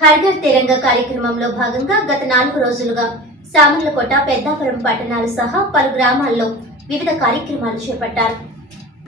హర్ఘర్ తిరంగ కార్యక్రమంలో భాగంగా గత నాలుగు రోజులుగా సామర్లకోట పెద్దాపురం పట్టణాలు సహా పలు గ్రామాల్లో వివిధ కార్యక్రమాలు చేపట్టారు.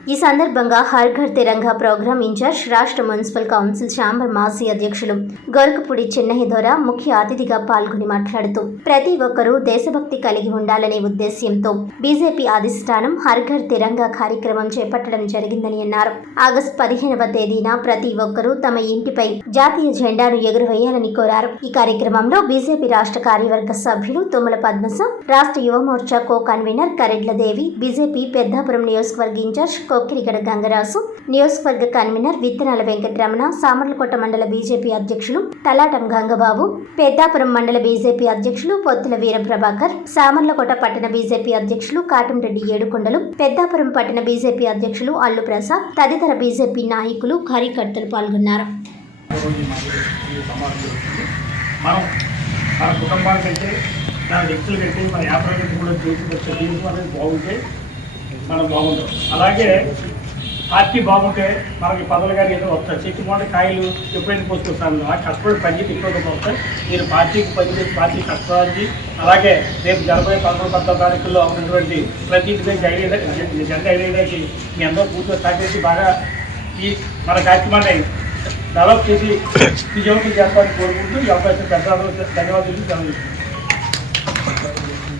ఈ సందర్భంగా హర్ ఘర్ తిరంగా ప్రోగ్రాం ఇన్ఛార్జ్ రాష్ట్ర మున్సిపల్ కౌన్సిల్ ఛాంబర్ మాజీ అధ్యక్షులు గొరకపూడి చిన్నయ్య ద్వారా ముఖ్య అతిథిగా పాల్గొని మాట్లాడుతూ ప్రతి ఒక్కరూ దేశభక్తి కలిగి ఉండాలనే ఉద్దేశ్యంతో బీజేపీ అధిష్టానం హర్ ఘర్ తిరంగా కార్యక్రమం చేపట్టడం జరిగిందని అన్నారు. ఆగస్టు పదిహేనవ తేదీన ప్రతి ఒక్కరూ తమ ఇంటిపై జాతీయ జెండాను ఎగురవేయాలని కోరారు. ఈ కార్యక్రమంలో బీజేపీ రాష్ట్ర కార్యవర్గ సభ్యులు తుమ్మల పద్మస రాష్ట్ర Yuva Morcha co convener Karedla Devi BJP Peddapuram నియోజకవర్గ ఇన్ఛార్జ్ కొక్కిరిగడ గంగరాజు నియోజకవర్గ కన్వీనర్ విత్తనాల వెంకటరమణ సామర్లకోట మండల బీజేపీ అధ్యక్షులు తలాటం గంగబాబు పెద్దాపురం మండల బీజేపీ అధ్యక్షులు పొత్తుల వీరప్రభాకర్ సామర్లకోట పట్టణ బీజేపీ అధ్యక్షులు కాటంరెడ్డి ఏడుకొండలు పెద్దాపురం పట్టణ బీజేపీ అధ్యక్షులు అల్లు ప్రసాద్ తదితర బీజేపీ నాయకులు కార్యకర్తలు పాల్గొన్నారు. మనం మన కుటుంబానికంటే మన వ్యక్తులకంటే మన వ్యాపారానికి కూడా చేసి వచ్చే అనేది బాగుంటే మనం బాగుంటాం. అలాగే పార్టీ బాగుంటే మనకి పదవులు కానీ ఏదో వస్తాయి. చెట్టు మాట కాయలు ఎప్పుడైనా పోసుకొస్తాను ఆ కష్టపడి పనిచేసి ఎక్కువగా వస్తాయి మీరు పార్టీకి పనిచేసి పార్టీ కష్టపడి అలాగే రేపు జరగబోయే పదకొండు పద్నాలుగు తారీఖుల్లో ఉన్నటువంటి ప్రతి ఇంటి దగ్గర జెండా ఐడియాకి మీ అందరూ పూర్తిగా సహకరించి బాగా ఈ మన కార్యక్రమాన్ని డెవలప్ చేసి విజయవంతం చేస్తారని కోరుకుంటూ ఈ అవకాశం పెద్ద ధన్యవాదాలు